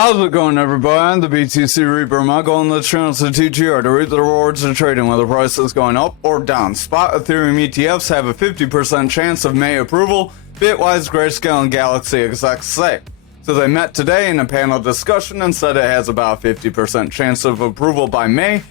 How's it going, everybody? I'm the BTC Reaper. My goal on this channel is to teach you how to reap the rewards of trading, whether price is going up or down. Spot Ethereum ETFs have a 50% chance of May approval, Bitwise, Grayscale, and Galaxy execs say. So they met today in a panel discussion and said it has about a 50% chance of approval by May.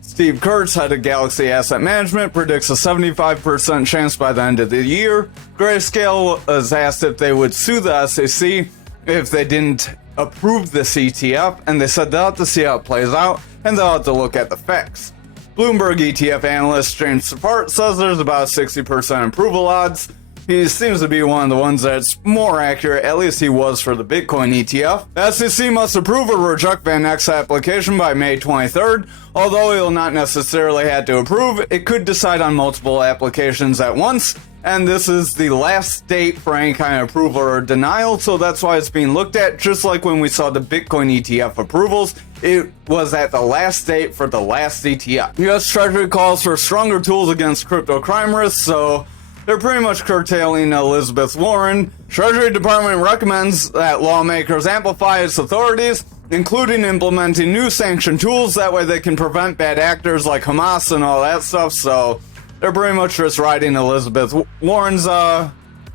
Steve Kurtz, head of Galaxy Asset Management, predicts a 75% chance by the end of the year. Grayscale was asked if they would sue the SEC if they didn't approve this ETF, and they said they'll have to see how it plays out, and they'll have to look at the facts. Bloomberg ETF analyst James Suppart says there's about 60% approval odds. He seems to be one of the ones that's more accurate, at least he was for the Bitcoin ETF. The SEC must approve or reject Van Ex's application by May 23rd. Although it will not necessarily have to approve, it could decide on multiple applications at once, and this is the last date for any kind of approval or denial, so that's why it's being looked at. Just like when we saw the Bitcoin ETF approvals, it was at the last date for the last ETF. US Treasury calls for stronger tools against crypto crime risks, so they're pretty much curtailing Elizabeth Warren. Treasury Department recommends that lawmakers amplify its authorities, including implementing new sanction tools. That way they can prevent bad actors like Hamas and all that stuff. So they're pretty much just riding Elizabeth Warren's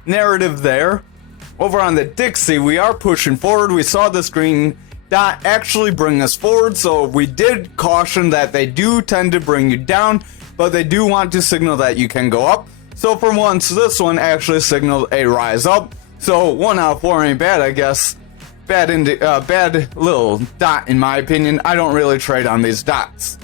narrative there. Over on the Dixie, we are pushing forward. We saw this green dot actually bring us forward. So we did caution that they do tend to bring you down, but they do want to signal that you can go up. So for once, this one actually signaled a rise up. So 1 out of 4 ain't bad, I guess. Bad little dot in my opinion. I don't really trade on these dots.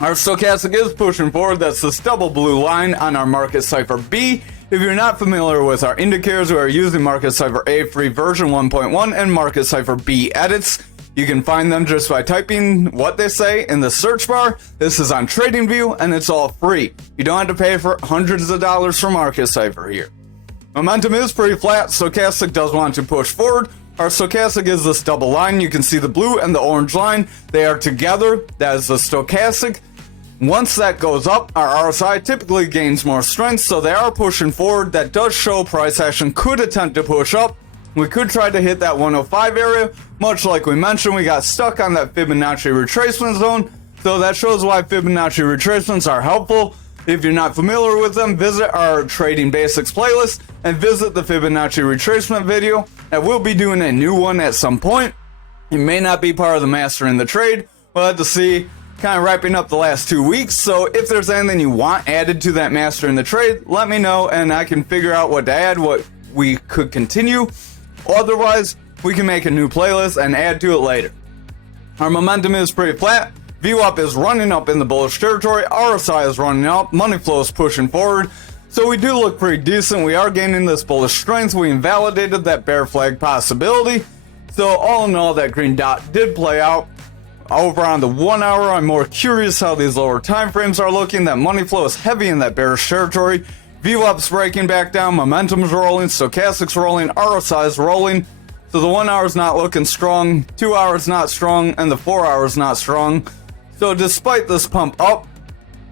Our stochastic is pushing forward. That's this double blue line on our market cipher B. If you're not familiar with our indicators, we are using market cipher A free version 1.1 and market cipher B edits. You can find them just by typing what they say in the search bar. This is on TradingView and it's all free. You don't have to pay for hundreds of dollars for market cipher here. Momentum is pretty flat. Stochastic does want to push forward. Our stochastic is this double line. You can see the blue and the orange line. They are together. That is the stochastic. Once that goes up, our RSI typically gains more strength, so they are pushing forward. That does show price action could attempt to push up. We could try to hit that 105 area. Much like we mentioned, we got stuck on that Fibonacci retracement zone, so that shows why Fibonacci retracements are helpful. If you're not familiar with them, visit our Trading Basics playlist and visit the Fibonacci retracement video. And we'll be doing a new one at some point. It may not be part of the Mastering the Trade. We'll have to see. Kind of wrapping up the last 2 weeks, so if there's anything you want added to that Mastering the Trade, let me know and I can figure out what to add, what we could continue. Otherwise, we can make a new playlist and add to it later. Our momentum is pretty flat. VWAP is running up in the bullish territory. RSI is running up. Money flow is pushing forward. So we do look pretty decent. We are gaining this bullish strength. We invalidated that bear flag possibility. So all in all, that green dot did play out. Over on the 1 hour, I'm more curious how these lower time frames are looking. That money flow is heavy in that bearish territory. VWAP's breaking back down. Momentum's rolling. Stochastic's rolling. RSI's rolling. So the 1 hour's not looking strong. 2 hours not strong. And the 4 hours not strong. So despite this pump up,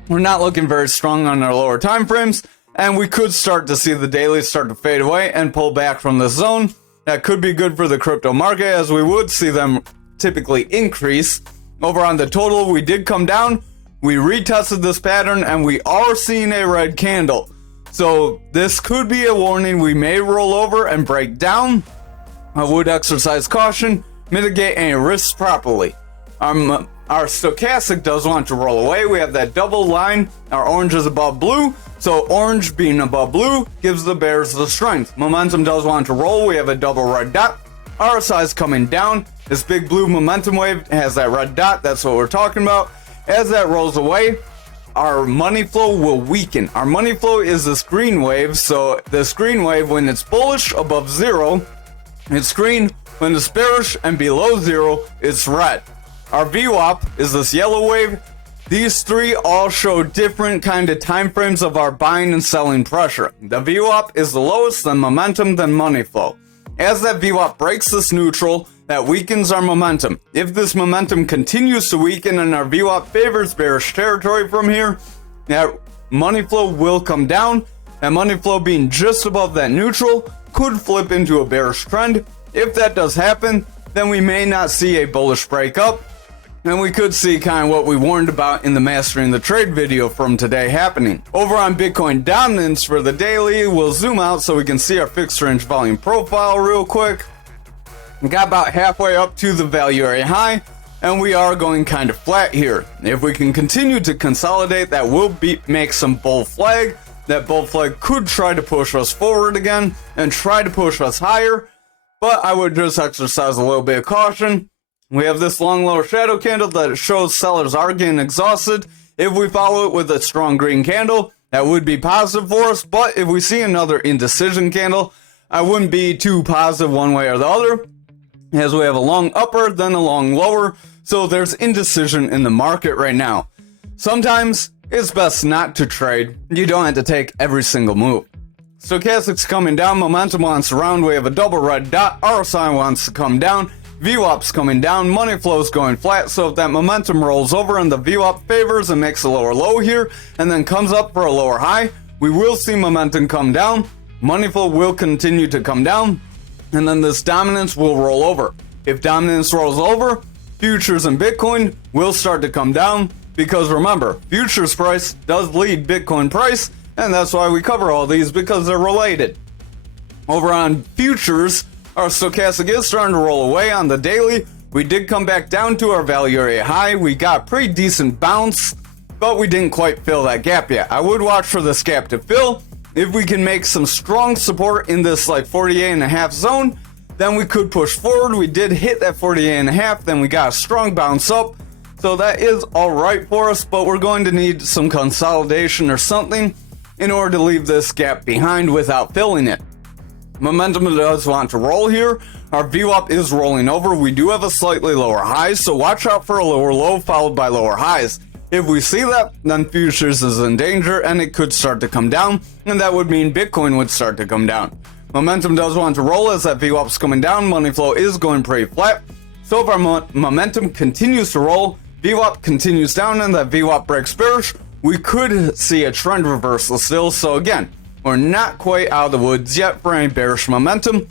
we're not looking very strong on our lower time frames. And we could start to see the dailies start to fade away and pull back from the zone. That could be good for the crypto market, as we would see them typically increase. Over on the total, we did come down. We retested this pattern and we are seeing a red candle. So this could be a warning. We may roll over and break down. I would exercise caution, mitigate any risks properly. Our stochastic does want to roll away. We have that double line. Our orange is above blue. So orange being above blue gives the bears the strength. Momentum does want to roll. We have a double red dot. RSI is coming down. This big blue momentum wave has that red dot. That's what we're talking about. As that rolls away, our money flow will weaken. Our money flow is this green wave. So this green wave, when it's bullish above zero, it's green. When it's bearish and below zero, it's red. Our VWAP is this yellow wave. These three all show different kind of time frames of our buying and selling pressure. The VWAP is the lowest, then momentum, then money flow. As that VWAP breaks this neutral, that weakens our momentum. If this momentum continues to weaken and our VWAP favors bearish territory from here, that money flow will come down. That money flow being just above that neutral could flip into a bearish trend. If that does happen, then we may not see a bullish breakup, and we could see kind of what we warned about in the Mastering the Trade video from today happening. Over on Bitcoin dominance for the daily, we'll zoom out so we can see our fixed range volume profile real quick. We got about halfway up to the value area high, and we are going kind of flat here. If we can continue to consolidate, that will make some bull flag. That bull flag could try to push us forward again and try to push us higher, but I would just exercise a little bit of caution. We have this long lower shadow candle that shows sellers are getting exhausted. If we follow it with a strong green candle, that would be positive for us, but if we see another indecision candle, I wouldn't be too positive one way or the other, as we have a long upper, then a long lower, so there's indecision in the market right now. Sometimes it's best not to trade. You don't have to take every single move. Stochastic's coming down, momentum wants to round, we have a double red dot, RSI wants to come down, VWAP's coming down, money flow's going flat, so if that momentum rolls over and the VWAP favors and makes a lower low here, and then comes up for a lower high, we will see momentum come down, money flow will continue to come down, and then this dominance will roll over. If dominance rolls over, futures and Bitcoin will start to come down, because remember, futures price does lead Bitcoin price, and that's why we cover all these, because they're related. Over on futures, our stochastic is starting to roll away on the daily. We did come back down to our value area high. We got a pretty decent bounce, but we didn't quite fill that gap yet. I would watch for this gap to fill. If we can make some strong support in this like 48.5 zone, then we could push forward. We did hit that 48.5, then we got a strong bounce up. So that is all right for us, but we're going to need some consolidation or something in order to leave this gap behind without filling it. Momentum does want to roll here. Our VWAP is rolling over. We do have a slightly lower high, so watch out for a lower low followed by lower highs. If we see that, then futures is in danger and it could start to come down, and that would mean Bitcoin would start to come down. Momentum does want to roll as that VWAP's coming down. Money flow is going pretty flat. So if our momentum continues to roll, VWAP continues down and that VWAP breaks bearish, we could see a trend reversal still. So again, we're not quite out of the woods yet for any bearish momentum.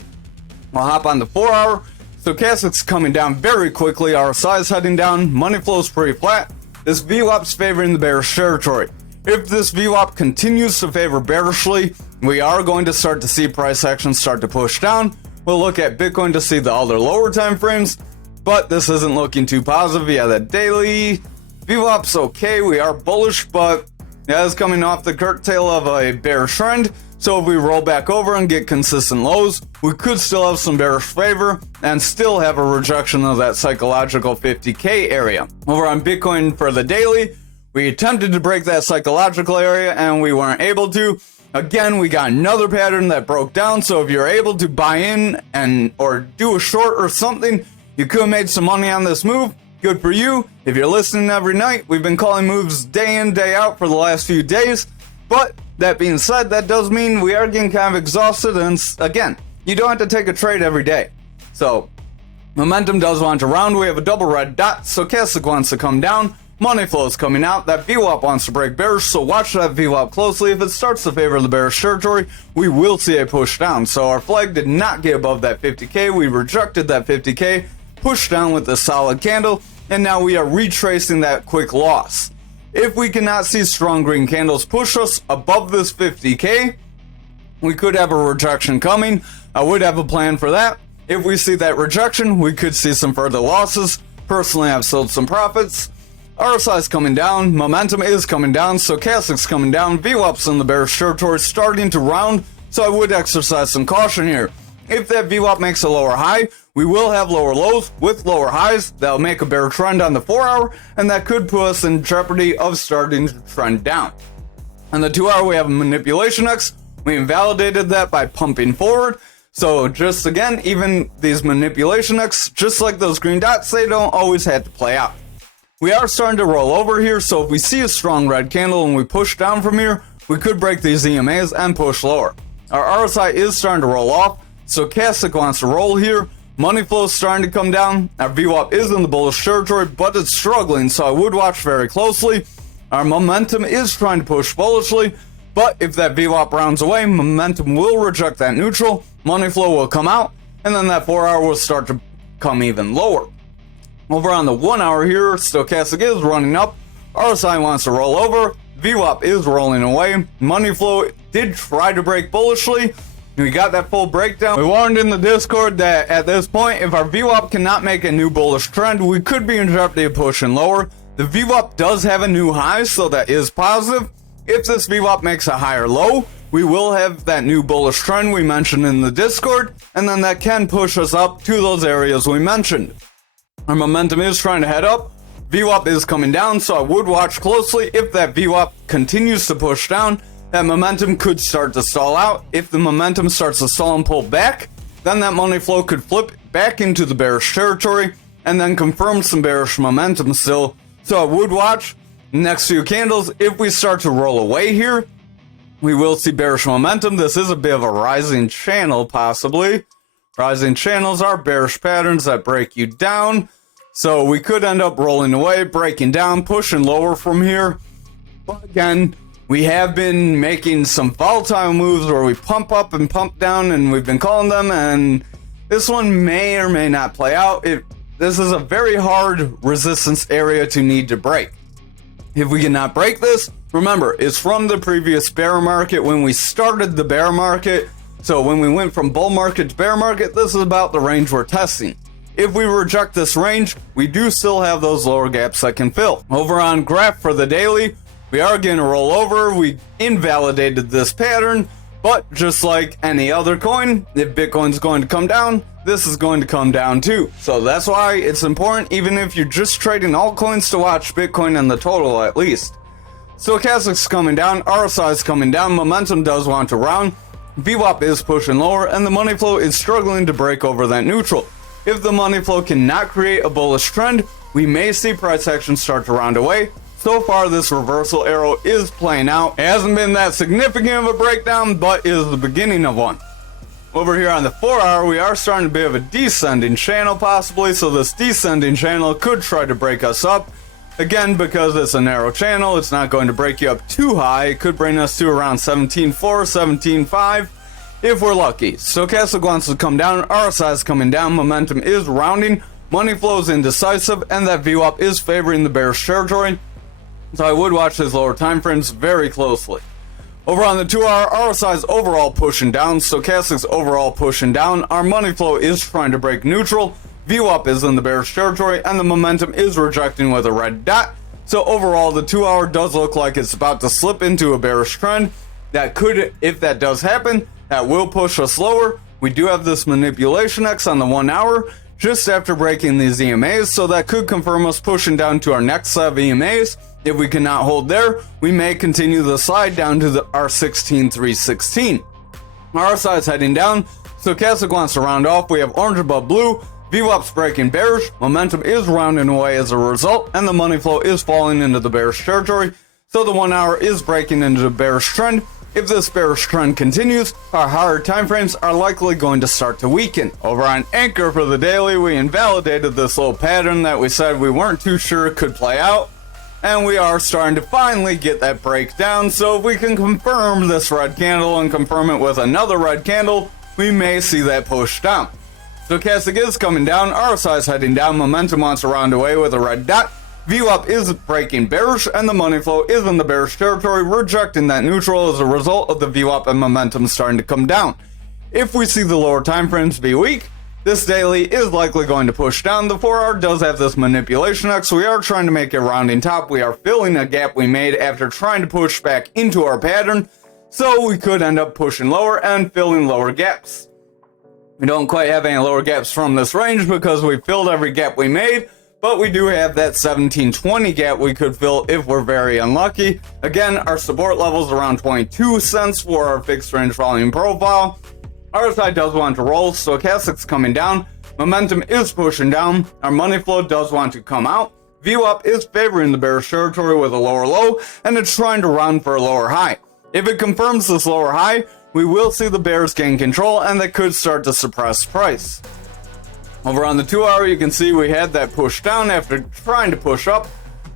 We'll hop on the 4 hour. Stochastic's coming down very quickly. RSI is heading down. Money flow's pretty flat. This VWAP's favoring the bearish territory. If this VWAP continues to favor bearishly, we are going to start to see price action start to push down. We'll look at Bitcoin to see the other lower time frames, but this isn't looking too positive. Yeah, the daily VWAP's okay. We are bullish, but that is coming off the curtail of a bearish trend. So if we roll back over and get consistent lows, we could still have some bearish favor and still have a rejection of that psychological 50K area. Over on Bitcoin for the daily, we attempted to break that psychological area and we weren't able to. Again, we got another pattern that broke down. So if you're able to buy in and or do a short or something, you could have made some money on this move. Good for you. If you're listening every night, we've been calling moves day in, day out for the last few days. But that being said, that does mean we are getting kind of exhausted. And again, you don't have to take a trade every day. So momentum does want to round. We have a double red dot. Stochastic wants to come down. Money flow is coming out. That VWAP wants to break bearish. So watch that VWAP closely. If it starts to favor the bearish territory, we will see a push down. So our flag did not get above that 50K. We rejected that 50K. Pushed down with a solid candle, and now we are retracing that quick loss. If we cannot see strong green candles push us above this 50K, we could have a rejection coming. I would have a plan for that. If we see that rejection, we could see some further losses. Personally, I've sold some profits. RSI is coming down, momentum is coming down, stochastic's coming down, VWAP's in the bearish territory starting to round, so I would exercise some caution here. If that VWAP makes a lower high, we will have lower lows with lower highs. That'll make a bear trend on the 4 hour, and that could put us in jeopardy of starting to trend down. On the 2 hour, we have a manipulation X. We invalidated that by pumping forward. So just again, even these manipulation X, just like those green dots, they don't always have to play out. We are starting to roll over here, so if we see a strong red candle and we push down from here, we could break these EMAs and push lower. Our RSI is starting to roll off. Stochastic wants to roll here. Money flow is starting to come down. Our VWAP is in the bullish territory, but it's struggling, so I would watch very closely. Our momentum is trying to push bullishly, but if that VWAP rounds away, momentum will reject that neutral. Money flow will come out, and then that 4 hour will start to come even lower. Over on the 1 hour here, stochastic is running up, RSI wants to roll over, VWAP is rolling away, money flow did try to break bullishly. We got that full breakdown. We warned in the Discord that at this point, if our VWAP cannot make a new bullish trend, we could be in jeopardy of pushing lower. The VWAP does have a new high, so that is positive. If this VWAP makes a higher low, we will have that new bullish trend we mentioned in the Discord, and then that can push us up to those areas we mentioned. Our momentum is trying to head up. VWAP is coming down, so I would watch closely. If that VWAP continues to push down, that momentum could start to stall out. If the momentum starts to stall and pull back, then that money flow could flip back into the bearish territory and then confirm some bearish momentum still. So I would watch next few candles. If we start to roll away here, we will see bearish momentum. This is a bit of a rising channel, possibly. Rising channels are bearish patterns that break you down. So we could end up rolling away, breaking down, pushing lower from here. But again, we have been making some volatile moves where we pump up and pump down, and we've been calling them, and this one may or may not play out. This is a very hard resistance area to need to break. If we cannot break this, remember, it's from the previous bear market when we started the bear market. So when we went from bull market to bear market, this is about the range we're testing. If we reject this range, we do still have those lower gaps that can fill. Over on graph for the daily, we are going to roll over. We invalidated this pattern, but just like any other coin, if Bitcoin's going to come down, this is going to come down too. So that's why it's important, even if you're just trading altcoins, to watch Bitcoin and the total at least. Stochastic's coming down, RSI's coming down, momentum does want to round, VWAP is pushing lower, and the money flow is struggling to break over that neutral. If the money flow cannot create a bullish trend, we may see price action start to round away. So far, this reversal arrow is playing out. It hasn't been that significant of a breakdown, but is the beginning of one. Over here on the 4 hour, we are starting a bit of a descending channel possibly, so this descending channel could try to break us up. Again, because it's a narrow channel, it's not going to break you up too high. It could bring us to around 17.4, 17.5. If we're lucky. Stochastic wants to come down, RSI is coming down, momentum is rounding, money flow is indecisive, and that VWAP is favoring the bearish territory. So I would watch these lower time frames very closely. Over on the 2 hour, RSI is overall pushing down, Stochastic's overall pushing down, our money flow is trying to break neutral, VWAP is in the bearish territory, and the momentum is rejecting with a red dot. So overall, the 2 hour does look like it's about to slip into a bearish trend. That could, if that does happen, that will push us lower. We do have this manipulation X on the 1 hour just after breaking these EMAs, so that could confirm us pushing down to our next set of EMAs. If we cannot hold there, we may continue the slide down to our 16.316. RSI is heading down, Stochastic wants to round off. We have orange above blue, VWAP's breaking bearish, momentum is rounding away as a result, and the money flow is falling into the bearish territory. So the 1 hour is breaking into the bearish trend. If this bearish trend continues, our higher time frames are likely going to start to weaken. Over on Ankr for the daily, we invalidated this little pattern that we said we weren't too sure could play out, and we are starting to finally get that breakdown. So if we can confirm this red candle and confirm it with another red candle, we may see that push down. Stochastic is coming down, RSI is heading down, momentum wants to round away with a red dot. VWAP is breaking bearish, and the money flow is in the bearish territory, rejecting that neutral as a result of the VWAP and momentum starting to come down. If we see the lower time frames be weak, this daily is likely going to push down. The 4 hour does have this manipulation X, so we are trying to make a rounding top. We are filling a gap we made after trying to push back into our pattern, so we could end up pushing lower and filling lower gaps. We don't quite have any lower gaps from this range because we filled every gap we made, but we do have that 17.20 gap we could fill if we're very unlucky. Again, our support level is around 22 cents for our fixed range volume profile. RSI does want to roll, Stochastic's coming down, momentum is pushing down, our money flow does want to come out, VWAP is favoring the bearish territory with a lower low, and it's trying to round for a lower high. If it confirms this lower high, we will see the bears gain control, and that could start to suppress price. Over on the 2 hour, you can see we had that push down after trying to push up.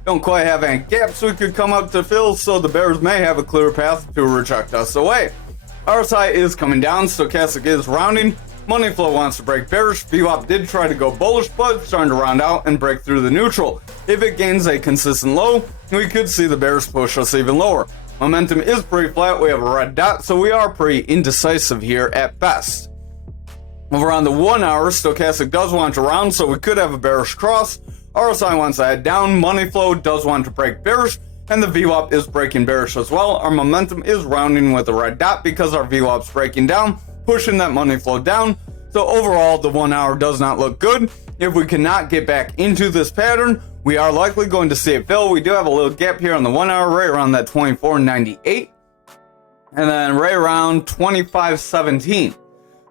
Don't quite have any gaps we could come up to fill, so the bears may have a clear path to reject us away. RSI is coming down, Stochastic is rounding, Money flow wants to break bearish. VWAP did try to go bullish, but it's starting to round out and break through the neutral. If it gains a consistent low, we could see the bears push us even lower. Momentum is pretty flat. We have a red dot, so we are pretty indecisive here at best. Over on the 1 hour, stochastic does want to round, so we could have a bearish cross. RSI wants to head down. Money flow does want to break bearish, and the VWAP is breaking bearish as well. Our momentum is rounding with a red dot because our VWAP's breaking down, pushing that money flow down. So overall, the 1 hour does not look good. If we cannot get back into this pattern, we are likely going to see it fill. We do have a little gap here on the 1 hour, right around that 24.98, and then right around 25.17.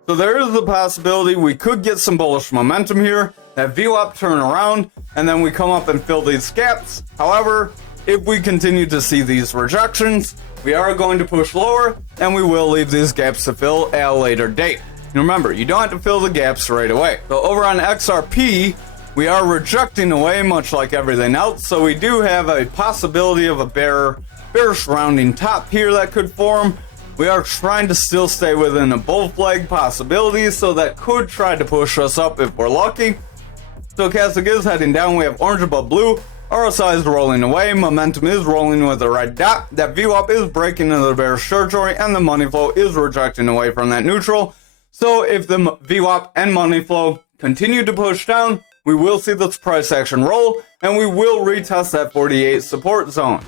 So there is the possibility we could get some bullish momentum here, that VWAP turn around, and then we come up and fill these gaps. However, if we continue to see these rejections, we are going to push lower, and we will leave these gaps to fill at a later date. Remember, you don't have to fill the gaps right away. So over on XRP, we are rejecting away much like everything else, so we do have a possibility of a bearish rounding top here that could form. We are trying to still stay within a bull flag possibility, so that could try to push us up if we're lucky. Stochastic is heading down. We have orange above blue. RSI is rolling away. Momentum is rolling with a red dot. That VWAP is breaking into the bearish territory, and the money flow is rejecting away from that neutral. So if the VWAP and money flow continue to push down, we will see this price action roll, and we will retest that 48 support zone.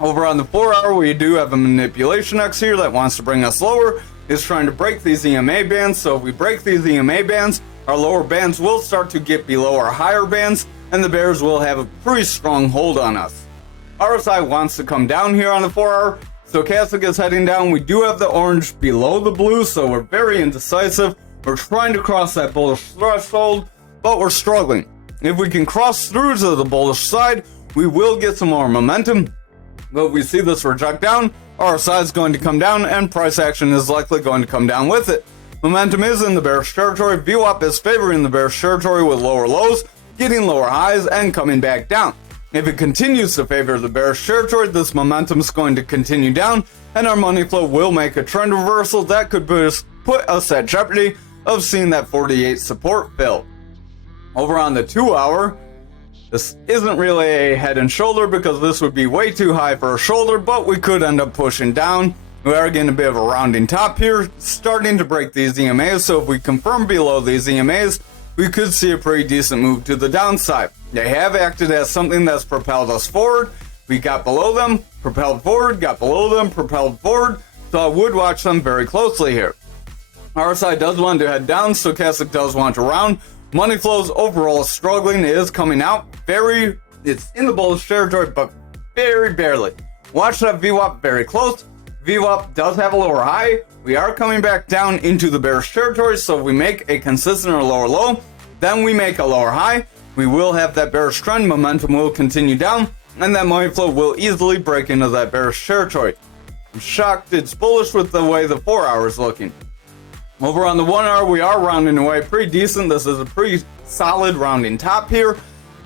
Over on the 4 hour, we do have a manipulation X here that wants to bring us lower. It's trying to break these EMA bands. So if we break these EMA bands, our lower bands will start to get below our higher bands, and the bears will have a pretty strong hold on us. RSI wants to come down here on the 4 hour. Stochastic is heading down. We do have the orange below the blue, so we're very indecisive. We're trying to cross that bullish threshold, but we're struggling. If we can cross through to the bullish side, we will get some more momentum. But if we see this reject down, RSI is going to come down, and price action is likely going to come down with it. Momentum is in the bearish territory. VWAP is favoring the bearish territory with lower lows, getting lower highs, and coming back down. If it continues to favor the bearish territory, this momentum is going to continue down, and our money flow will make a trend reversal that could put us at jeopardy of seeing that 48 support fill. Over on the 2 hour, this isn't really a head and shoulder because this would be way too high for a shoulder, but we could end up pushing down. We are getting a bit of a rounding top here, starting to break these EMAs, so if we confirm below these EMAs, we could see a pretty decent move to the downside. They have acted as something that's propelled us forward. We got below them, propelled forward, got below them, propelled forward, so I would watch them very closely here. RSI does want to head down, stochastic does want to round. Money flows overall struggling. It is coming out it's in the bullish territory, but very barely. Watch that VWAP very close. VWAP does have a lower high. We are coming back down into the bearish territory, so if we make a consistent or lower low, then we make a lower high. We will have that bearish trend. Momentum will continue down, and that money flow will easily break into that bearish territory. I'm shocked it's bullish with the way the 4 hour is looking. Over on the 1 hour, we are rounding away pretty decent. This is a pretty solid rounding top here.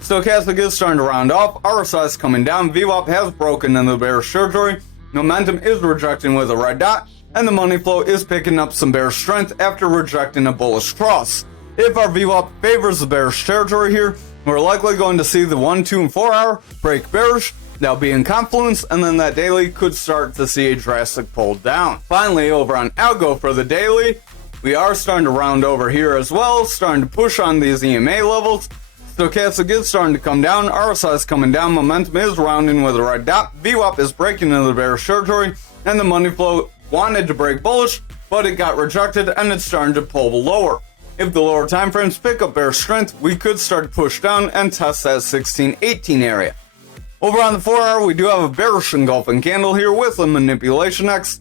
Stochastic is starting to round off. RSI is coming down. VWAP has broken into the bearish territory. Momentum is rejecting with a red dot, and the money flow is picking up some bearish strength after rejecting a bullish cross. If our VWAP favors the bearish territory here, we're likely going to see the 1, 2, and 4 hour break bearish. That'll be in confluence, and then that daily could start to see a drastic pull down. Finally, over on ALGO for the daily, we are starting to round over here as well, starting to push on these EMA levels. Stochastic is starting to come down. RSI is coming down. Momentum is rounding with a red dot. VWAP is breaking into the bearish territory, and the money flow wanted to break bullish, but it got rejected, and it's starting to pull lower. If the lower time frames pick up bearish strength, we could start to push down and test that 16-18 area. Over on the 4 hour, we do have a bearish engulfing candle here with a manipulation X.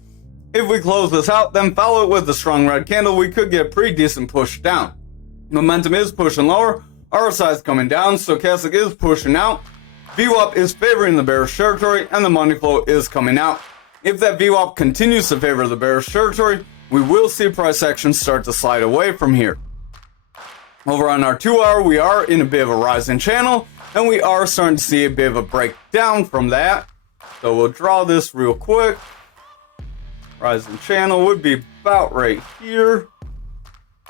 If we close this out, then follow it with a strong red candle, we could get a pretty decent push down. Momentum is pushing lower. RSI is coming down. Stochastic is pushing out. VWAP is favoring the bearish territory, and the money flow is coming out. If that VWAP continues to favor the bearish territory, we will see price action start to slide away from here. Over on our 2 hour, we are in a bit of a rising channel, and we are starting to see a bit of a breakdown from that. So we'll draw this real quick. Rising channel would be about right here.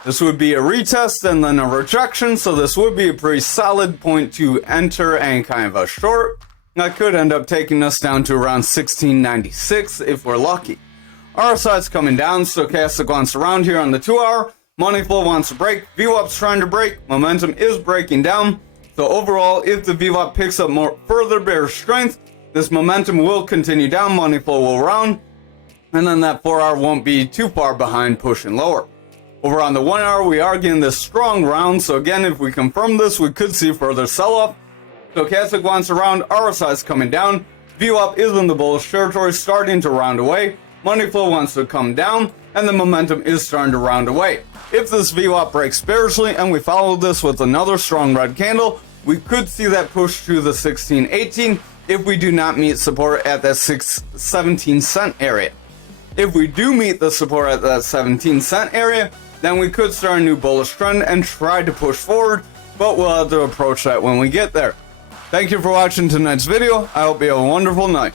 This would be a retest and then a rejection, so this would be a pretty solid point to enter and kind of a short. That could end up taking us down to around 1696 if we're lucky. RSI's coming down, stochastic wants around here on the 2 hour. Money flow wants to break, VWAP's trying to break, momentum is breaking down. So overall, if the VWAP picks up more further bearish strength, this momentum will continue down, money flow will round, and then that 4 hour won't be too far behind pushing lower. Over on the 1 hour, we are getting this strong round, so again, if we confirm this, we could see further sell-off. Stochastic wants around, RSI is coming down, VWAP is in the bullish territory, starting to round away, money flow wants to come down, and the momentum is starting to round away. If this VWAP breaks bearishly and we follow this with another strong red candle, we could see that push to the 16.18 if we do not meet support at that 17 cent area. If we do meet the support at that 17 cent area, then we could start a new bullish trend and try to push forward, but we'll have to approach that when we get there. Thank you for watching tonight's video. I hope you have a wonderful night.